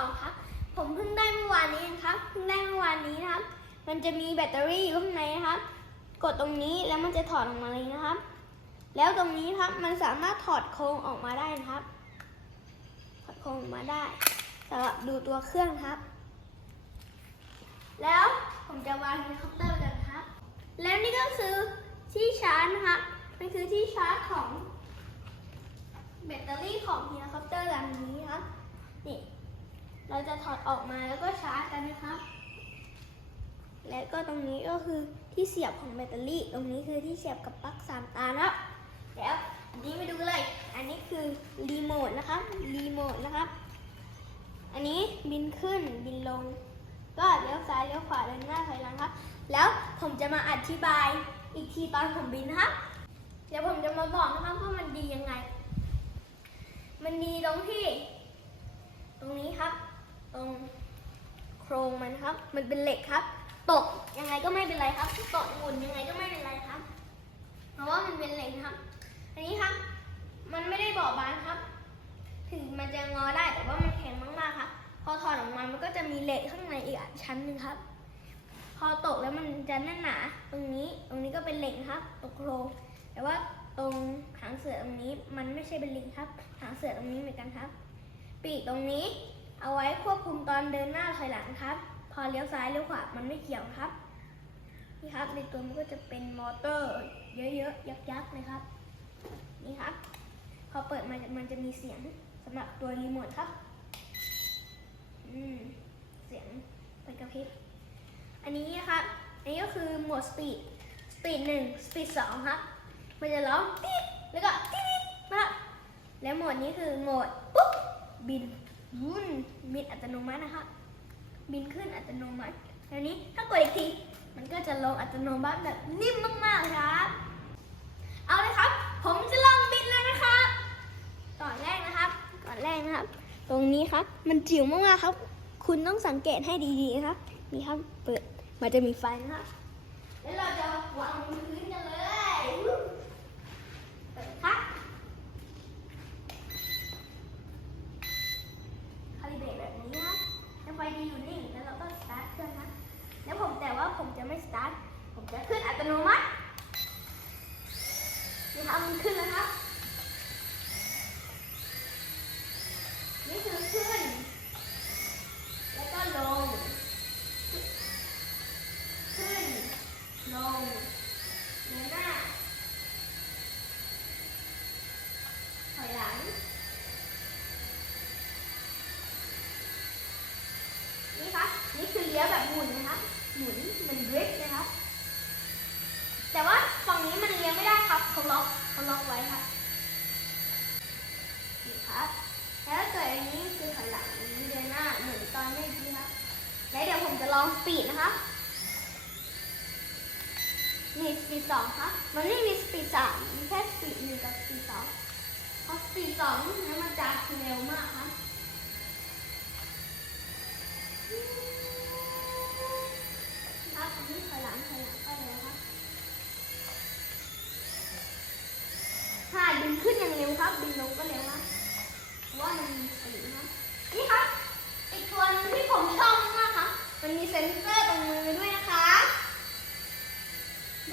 องครับ ผมเพิ่งได้เมื่อวานนี้ครับเพิ่งได้เมื่อวานนี้นะครับ มันจะมีแบตเตอรี่อยู่ข้างในครับ กดตรงนี้แล้วมันจะถอดออกมาเลยนะครับ แล้วตรงนี้ครับมันสามารถถอดโครงออกมาได้นะครับ ถอดโครงออกมาได้สำหรับดูตัวเครื่องครับ แล้วผมจะวางเฮลิคอปเตอร์กันครับ แล้วนี่ก็คือที่ชาร์จนะครับมันคือที่ชาร์จของแบตเตอรี่ของเฮลิคอปเตอร์ลำนี้ครับนี่ เราจะถอดออกมาแล้วก็ชาร์จกันนะครับ และก็ตรงนี้ก็คือที่เสียบของแบตเตอรี่ ตรงนี้คือที่เสียบกับปลั๊กสามตานะครับแล้วอันนี้มาดูเลย อันนี้คือรีโมทนะครับ รีโมทนะครับ อันนี้บินขึ้นบินลง ก็เลี้ยวซ้ายเลี้ยวขวาเดินหน้าถอยหลังครับ แล้วผมจะมาอธิบายอีกทีตอนผมบินนะครับ เดี๋ยวผมจะมาบอกนะครับว่ามันดียังไง มันดีตรงที่ ตรงนี้ครับ ตรงโครงมันครับ มันเป็นเหล็กครับ ตกยังไงก็ไม่เป็นไรครับตกหมุนยังไงก็ไม่เป็นไรครับ เพราะว่ามันเป็นเหล็กครับ อันนี้ครับ มันไม่ได้บอบบางครับ ถึงมันจะงอได้แต่ว่ามันแข็งมากๆครับ พอถอดออกมา มันก็จะมีเหล็กข้างในอีกชั้นหนึ่งครับ พอตกแล้วมันจะแน่นหนา ตรงนี้ ตรงนี้ก็เป็นเหล็กครับ ตกโครง แต่ว่าตรงหางเสือตรงนี้มันไม่ใช่เป็นเหล็กครับ หางเสือตรงนี้เหมือนกันครับ ปีกตรงนี้ เอาไว้ควบคุมตอนเดินหน้าถอยหลังครับ พอเลี้ยวซ้ายเลี้ยวขวามันไม่เกี่ยวครับนี่ครับในตัวมันก็จะเป็นมอเตอร์เยอะๆยักษ์ๆเลยครับ นี่ครับ พอเปิดมามันจะมีเสียงสำหรับตัวรีโมทครับอืมเสียงไฟกระพริบอันนี้นะครับอันนี้ก็คือโหมดสปีดสปีดหนึ่งสปีดสองครับมันจะร้องติ๊ดแล้วก็ติ๊ดนะครับแล้วโหมดนี้คือโหมดปุ๊บบิน วุ่นบินอัตโนมัตินะครับบินขึ้นอัตโนมัติแล้วนี้ถ้ากดอีกทีมันก็จะลงอัตโนมัติแบบนิ่มมากๆครับ เอาเลยครับ ผมจะลองบินแล้วนะครับก่อนแรกนะครับก่อนแรกนะครับ ตรงนี้ครับ มันจิ๋วมากๆครับ คุณต้องสังเกตให้ดีๆนะครับนี่ครับเปิดมันจะมีไฟนะครับแล้วเราจะวางบนพื้นกันเลยเปิดครับคาลิเบรตแบบนี้นะแล้วไฟ ดีอยู่นิ่งแล้วเราก็สตาร์ทเครื่องนะแล้วผมแต่ว่าผมจะไม่สตาร์ทผมจะขึ้นอัตโนมัตินี่ครับมันขึ้นแล้วครับ นี่คือขึ้น แล้วก็ลง ขึ้น ลงเดินหน้า ถอยหลัง นี่ครับ นี่คือเลี้ยวแบบหมุนนะครับ หมุนเหมันดริฟต์นะครับ แต่ว่าฝั่งนี้มันเลี้ยวไม่ได้ครับเขาล็อกเขาล็อกไว้ครับ นี่ครับ แล้วถ้าเกิดอันนี้คือถอยหลังอันนี้เดินหน้าเหมือนตอนเมื่อกี้ครับ แล้วเดี๋ยว ผมจะลองสปีดนะคะนี่สปีดสองครับมันไม่มีสปีดสามมีแค่สปีดหนึ่งกับสปีดสองเพราะสปีดสองนั้นมันจะเร็วมากครับครับอันนี้ถอยหลังถอยหลังก็เร็วครับถ้าบินขึ้นอย่างเร็วครับบินลงก็เร็วครับเพราะว่ามันมีสปีดครับนี่ครับอีกตัวนึงที่ผมชอบมาก มันมีเซ็นเซอร์ตรงมือด้วยนะคะ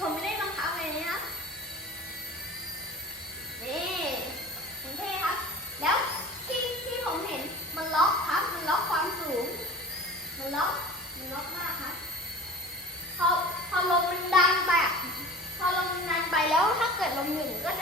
ผมไม่ได้บังคับเลยนะครับ นี่มันเท่ครับ แล้วที่ที่ผมเห็นมันล็อกครับ มันล็อกความสูง มันล็อก มันล็อกมากครับ พอพอลมมันดันไปอะพอลมมันดันไปแล้วถ้าเกิดลมหยุดก็จะ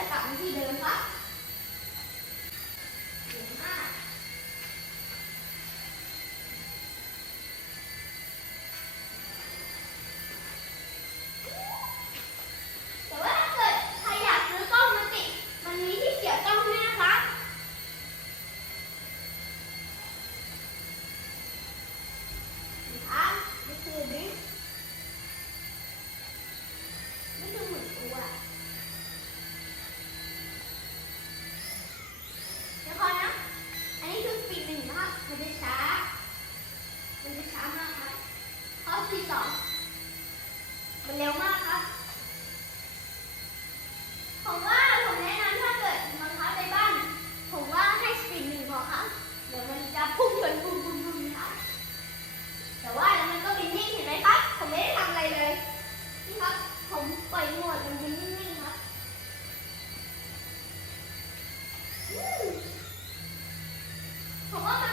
มันเร็วมากครับ ผมว่าผมแนะนำถ้าเกิดบังคับในบ้าน ผมว่าให้ปีดหนึ่งพอครับ เดี๋ยวมันจะพุ่งชนพุ่งพุ่งพุ่งครับแต่ว่าแล้วมันก็บินนิ่เห็นไหมครับ ผมไม่ได้ทำอะไรเลยครับ ผมปหมดมันบินนิ่ครับผมว่า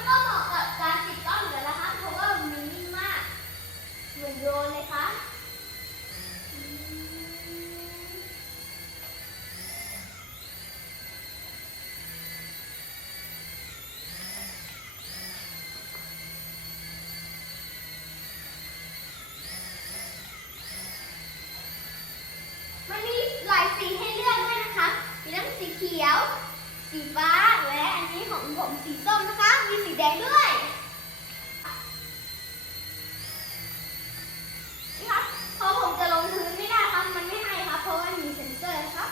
สีฟ้าและอันนี้ของผมสีส้มนะคะ มีสีแดงด้วยนี่ครับพอผมจะลงพื้นไม่ได้ครับมันไม่ให้ครับ เพราะว่ามีเซ็นเซอร์ครับ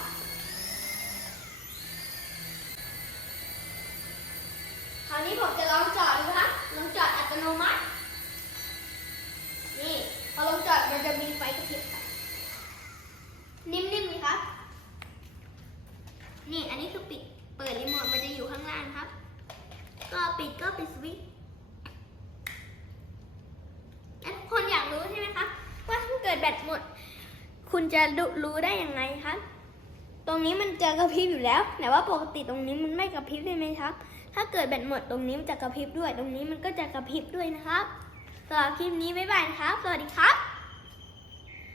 คราวนี้ผมจะลองจอดดูครับลองจอดอัตโนมัติ นี่พอลงจอดมันจะมีไฟกระพริบครับนิ่มๆนี่ครับนี่อันนี้คือปิด เปิดรีโมทมันจะอยู่ข้างล่างครับ ก็ปิดก็ปิดสวิตช์และทุกคนอยากรู้ใช่ไหมคะว่าถ้าเกิดแบตหมด คุณจะรู้ได้ยังไงคะตรงนี้มันจะกระพริบอยู่แล้ว แต่ว่าปกติตรงนี้มันไม่กระพริบใช่ไหมครับ ถ้าเกิดแบตหมดตรงนี้มันจะกระพริบด้วย ตรงนี้มันก็จะกระพริบด้วยนะครับสำหรับคลิปนี้บ๊ายบายครับ สวัสดีครับ